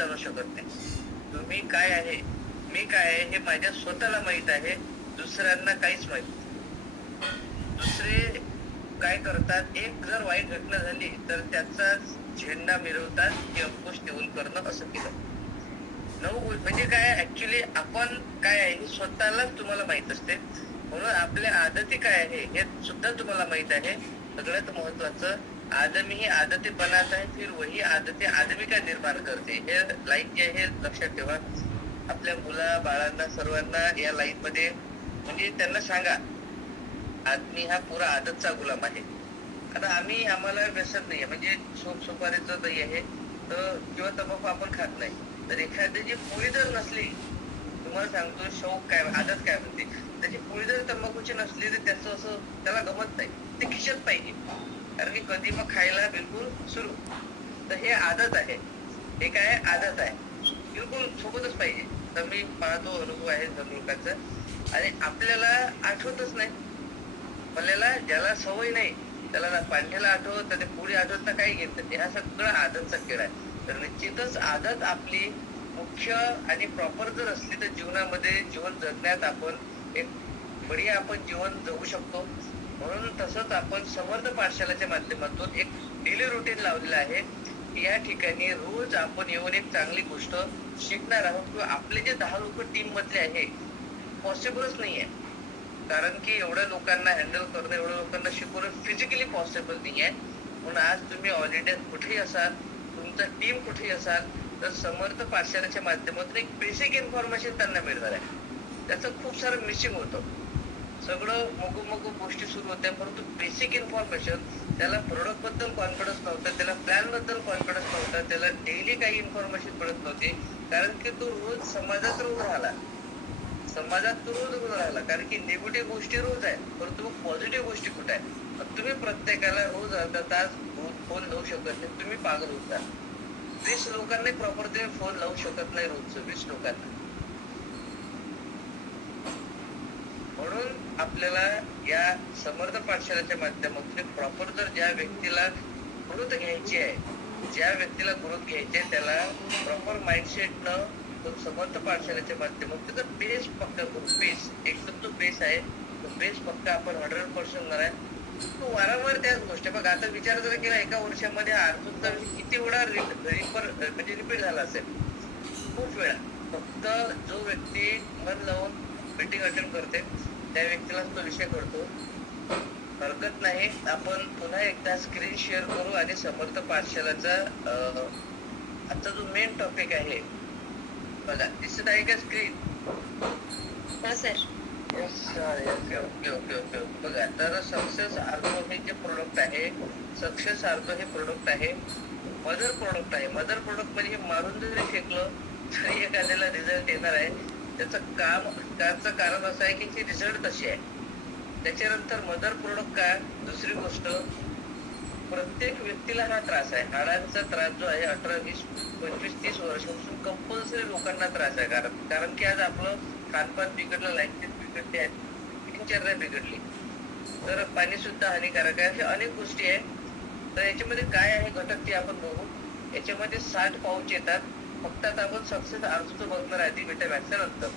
जाणू शकत नाही. तुम्ही काय आहे, मी काय आहे हे माझ्या स्वतःला माहीत आहे. दुसऱ्यांना काहीच माहीत नाही. दुसरे काय करतात, एक जर वाईट घटना झाली तर त्याचा झेंडा मिरवतात, की अंकुश तेऊलकरनं असं केलं. म्हणजे काय ऍक्च्युली आपण काय आहे हे स्वतःलाच तुम्हाला माहित असते. म्हणून आपल्या आदती काय आहे हे सुद्धा तुम्हाला माहित आहे. सगळ्यात महत्वाचं, आदमी ही आदती बनाता है, फिर वही आदतें आदमी का निर्माण करते. हे लाईन जे आहे लक्षात ठेवा. आपल्या मुला बाळांना सर्वांना या लाईन मध्ये म्हणजे त्यांना सांगा, आदमी हा पुरा आदतचा गुलाम आहे. आता आम्हाला व्यसन नाहीये, म्हणजे सोप सुपारीचं नाही आहे तर किंवा तंबाखू आपण खात नाही. तर एखाद्याची पोळी जर नसली, तुम्हाला सांगतो शौक काय आदत काय म्हणते, त्याची पोळी जर तंबाखूची नसली तर त्याचं असं त्याला गमत नाही, ते खिशत पाहिजे. कारण की कधी मग खायला बिलकुल सुरू. तर हे आदत आहे. हे काय आदत आहे, बिलकुल सोबतच पाहिजे. तर मी पाहतो, अनुभव आहे लोकांचा, आणि आपल्याला आठवतच नाही. आपल्याला ज्याला सवय नाही त्याला ना पांढ्याला आठवत ना ते पुढे आठवत ना काही घेत नाही. हा सगळा आदतचा खेळ आहे. तर निश्चितच आदत आपली मुख्य आणि प्रॉपर जर असली तर जीवनामध्ये जीवन जगण्यात आपण एक बढिया आपण जीवन जगू शकतो. म्हणून तसंच आपण समर्थ पाठशालाच्या माध्यमातून एक डेली रुटीन लावलेलं आहे. या ठिकाणी रोज आपण येऊन एक चांगली गोष्ट शिकणार आहोत, किंवा आपले जे 10 लोक टीम मधले आहे पॉसिबलच नाहीये. कारण की एवढ्या लोकांना हँडल करणं, एवढ्या लोकांना शिकवणं फिजिकली पॉसिबल नाहीये. म्हणून आज तुम्ही ऑल इंडियात कुठेही असाल, तुमचा टीम कुठेही असाल, तर समर्थ पाठशाळेच्या माध्यमातून एक बेसिक इन्फॉर्मेशन त्यांना मिळणार आहे. त्याचं खूप सारं मिसिंग होतं. सगळं मगू गोष्टी सुरू होत्या, परंतु बेसिक इन्फॉर्मेशन, त्याला प्रोडक्ट बद्दल कॉन्फिडन्स नव्हता, त्याला प्लॅन बद्दल कॉन्फिडन्स नव्हता, त्याला डेली काही इन्फॉर्मेशन मिळत नव्हती. कारण की तो रोज समाजात रोज राहिला. कारण की निगेटिव्ह गोष्टी रोज आहेत, परंतु पॉझिटिव्ह गोष्टी कुठे आहेत? तुम्ही प्रत्येकाला रोज अर्धा तास फोन लावू शकत नाही, तुम्ही पागल होता. 20 लोकांना प्रॉपर तुम्ही फोन लावू शकत नाही रोजचं, 20 लोकांना. म्हणून आपल्याला या समर्थ पाठशाळेच्या माध्यमातून प्रॉपर जर ज्या व्यक्तीला ग्रोथ घ्यायची आहे, त्याला प्रॉपर माइंडसेट न समर्थ पाठशाळेच्या माध्यमातून तर बेस पक्का करू. बेस एकदम जो बेस आहे तो बेस पक्का आपण 100% होणार आहे. तो वारंवार त्याच गोष्टी बघा. आता विचार जर केला एका वर्षामध्ये अर्जुनचा किती वेळा म्हणजे रिपीट झाला असेल, खूप वेळा. फक्त जो व्यक्ती मन लावून मीटिंग अटेंड करते त्या व्यक्तीलाच तो विषय करतो. हरकत नाही, आपण पुन्हा एकदा स्क्रीन शेअर करू आणि समर्थ पाठशालाचा आजचा जो मेन टॉपिक आहे बघा, दिसत आहे का स्क्रीन? हो सर. ओके. बघा, तर सक्सेस आर्थो हे जे प्रोडक्ट आहे, सक्सेस आर्थो हे प्रोडक्ट आहे, मदर प्रोडक्ट आहे. मदर प्रोडक्ट म्हणजे मारून जरी फेकलं तरी एखाद्याला रिझल्ट येणार आहे. त्याचं कारण असं आहे की ती रिझल्ट तशी आहे. त्याच्यानंतर मदर प्रोडक्ट काय, दुसरी गोष्ट, प्रत्येक व्यक्तीला हा त्रास आहे. हाडांचा त्रास जो आहे 18, 20, 25, 30 वर्षापासून कंपल्सरी लोकांना त्रास आहे. कारण की आज आपलं खानपान बिघडलं, लाईफस्टाईल बिघडली आहे, दिनचर्या बिघडली, तर पाणी सुद्धा हानिकारक आहे. अशा अनेक गोष्टी आहेत. तर याच्यामध्ये काय आहे घटक ते आपण बघू. याच्यामध्ये 60 पाऊच येतात. फक्त आता आपण सक्सेस आर्थोचं बघणार आधी विटामॅक्सच्या नंतर.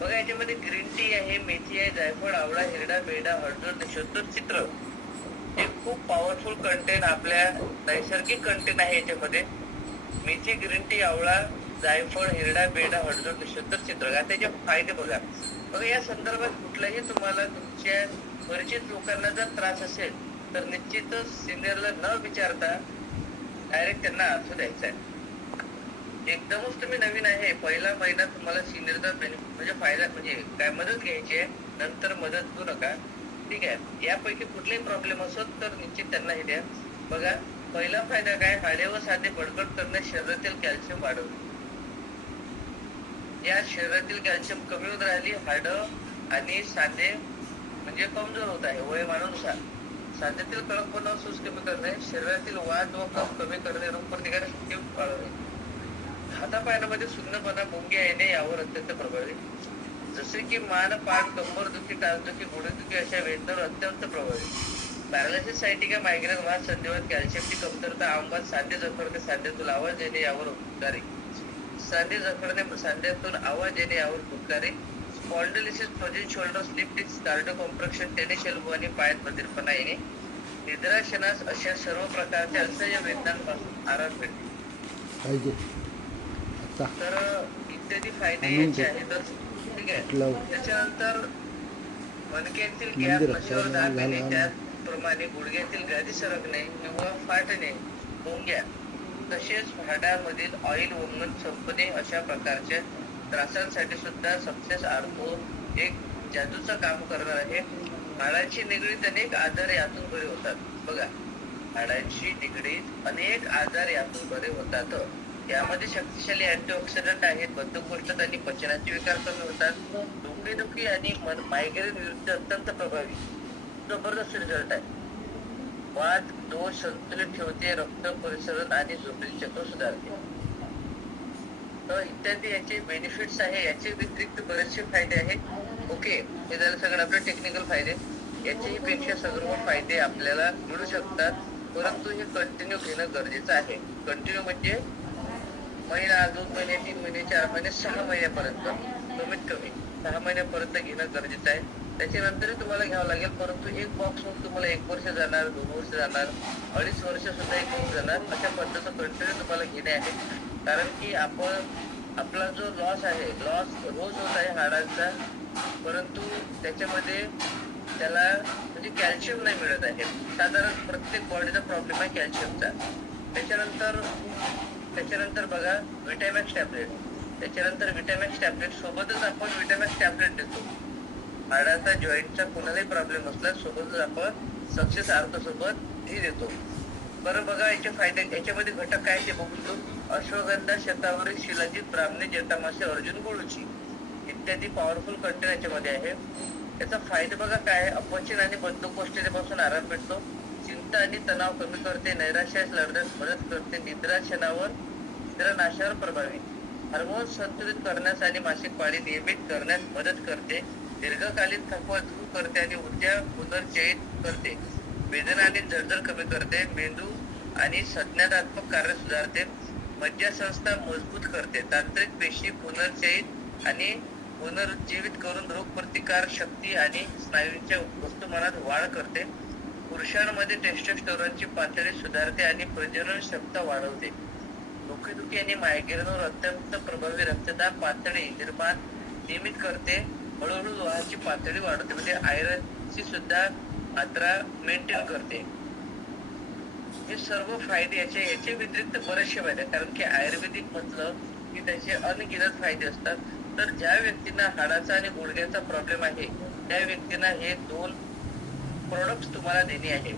बघा, याच्यामध्ये ग्रीन टी आहे, मेथी आहे, जायफळ, आवळा, हिरडा, बेडा, हळद, नक्षत्र, चित्र, हे खूप पॉवरफुल कंटेंट, आपल्या नैसर्गिक कंटेंट आहे याच्यामध्ये. मेथी, ग्रीन टी, आवळा, जायफळ, हिरडा, बेडा, हळद, नक्षत्र, चित्र, त्याचे फायदे बघा. या संदर्भात कुठलाही तुम्हाला तुमच्या परिचित लोकांना जर त्रास असेल तर निश्चितच सिनियरला न विचारता डायरेक्ट त्यांना अर्थ द्यायचा आहे. एकदमच तुम्ही नवीन आहे, पहिला महिना तुम्हाला सिनियरचा म्हणजे फायदा म्हणजे काय मदत घ्यायची आहे, नंतर मदत घेऊ नका. ठीक आहे. यापैकी कुठलेही प्रॉब्लेम असत तर निश्चित त्यांना हे द्या. बघा, पहिला फायदा काय, हाडे व साधे बळकट करणे, शरीरातील कॅल्शियम वाढवणे. या शरीरातील कॅल्शियम कमी होत राहिली, हाड आणि सांधे म्हणजे कमजोर होत आहे वयोमानानुसार. सांध्यातील कडकपणा, सूज कमी करणे, शरीरातील वात व कफ कमी करणे, रोगप्रतिकारक शक्ती वाढवणे, हातापायांमध्ये सुन्नपणा, मुंग्या येणे यावर अत्यंत प्रभावी. जसे की मान, पाठ, कंबर दुखी, टाचदुखी, गुडघेदुखी अशा वेदनांवर अत्यंत प्रभावी. पॅरालिसिस सायटिका मायग्रेन वात संधिवात कॅल्शियमची कमतरता अंगात सांधे जखडणे सांध्यातून आवाज येणे यावर उपचार सांधे जखडणे सांध्यातून आवाज येणे यावर उपचार spondylosis frozen shoulder slip disc cardio compression tennis elbow आणि पायात बधिरपणा येणे निद्राशनास अशा सर्व प्रकारच्या असह्य वेदनांपासून आराम मिळते पाहिजे तर इत्यादी फायदे याचे आहेतच ठीक आहे. त्याच्यानंतर मणक्यातील गॅप नशेवर दाब येणे त्याचप्रमाणे गुडघ्यातील गादी सरकणे किंवा फाटणे मुंग्या तसेच हाडामधील ऑइल वंगण संपणे अशा प्रकारच्या त्रासांसाठी सुद्धा सक्सेस आर्थो एक जादूचं काम करणार आहे. हाडांशी निगडीत अनेक आजार यातून बरे होतात. बघा, हाडांशी निगडीत अनेक आजार यातून बरे होतात. यामध्ये शक्तिशाली अँटीऑक्सिडंट आहेत, बद्धकोष्ठता आणि पचनाचे विकार कमी होतात. डोकेदुखी आणि मायग्रेन विरुद्ध अत्यंत प्रभावी जबरदस्त रिझल्ट आहे. वात दोष संतुलित ठेवते, रक्त परिसरण आणि झोपेचे चक्र सुधारते. तर इत्यादी याचे बेनिफिट्स आहे. याचे व्यतिरिक्त बरेचसे फायदे आहेत. ओके, हे झालं सगळं आपले टेक्निकल फायदे. याच्याही पेक्षा सर्व फायदे आपल्याला मिळू शकतात, परंतु हे कंटिन्यू घेणं गरजेचं आहे. कंटिन्यू म्हणजे महिना, 2 महिने, 3 महिने, 4 महिने, 6 महिन्यापर्यंत, कमीत कमी 6 महिन्यापर्यंत घेणं गरजेचं आहे. त्याच्यानंतरही तुम्हाला घ्यावं लागेल, परंतु एक बॉक्स मग तुम्हाला 1 वर्ष जाणार, 2 वर्ष जाणार, 2.5 वर्ष सुद्धा एक होऊन जाणार. अशा पद्धतीचं कंटिन्यू तुम्हाला घेणे आहे. कारण की आपला जो लॉस रोज होत आहे हाडांचा, परंतु त्याच्यामध्ये त्याला म्हणजे कॅल्शियम नाही मिळत आहे. साधारण प्रत्येक बॉडीचा प्रॉब्लेम आहे कॅल्शियमचा. त्याच्यानंतर बघा विटॅमॅक्स टॅबलेट. त्याच्यानंतर विटॅमॅक्स टॅबलेट सोबतच आपण विटॅमॅक्स टॅबलेट देतो. हाडाचा जॉईंटचा कोणालाही प्रॉब्लेम असला सोबतच आपण सक्सेस आर्थो सोबत ही देतो. बरं, बघा याचे फायदे. याच्यामध्ये घटक काय ते बघतो. अश्वगंधा, शतावरी, शिलाजीत, ब्राह्मणी, जटामासे, अर्जुन, गोळूची इत्यादी पॉवरफुल कंटेंट याच्यामध्ये आहे. याचा फायदे बघा काय आहे. अपचन आणि बद्धकोष्ठतेपासून आराम भेटतो. चिंता आणि तणाव कमी करते. नैराश्यास लढण्यास मदत करते. निद्रानाशावर प्रभावी. हार्मोन संतुलित करण्यास आणि मासिक पाळी नियमित करण्यास मदत करते. दीर्घकालीन थकवा दूर करते आणि ऊर्जा पुनर्जयित करते. वेदना आणि जळजळ कमी करते. मेंदू आणि संज्ञानात्मक कार्य सुधारते. मज्जासंस्था मजबूत करते. तांत्रिक पेशी पुनर्जयित आणि पुनरुज्जीवित करून रोगप्रतिकार शक्ती आणि स्नायूंच्या वस्तुमानात वाढ करते. पुरुषांमध्ये टेस्टोस्टेरोनची पातळी सुधारते आणि प्रजनन क्षमता वाढवते. डोकेदुखी आणि मायग्रेनवर अत्यंत प्रभावी. रक्तदाब पातळी निर्माण नियमित करते. हळूहळू लोहाची पातळी वाढवते. म्हणजे आयरनची सुद्धा मात्रा मेंटेन करते. हे सर्व फायदे याचे व्यतिरिक्त बरेचसे फायदे, कारण की आयुर्वेदिक म्हटलं की त्याचे अनगिनत फायदे असतात. तर ज्या व्यक्तींना हाडाचा आणि गुडघ्याचा प्रॉब्लेम आहे त्या व्यक्तींना हे 2 प्रोडक्ट्स तुम्हाला देणे आहे.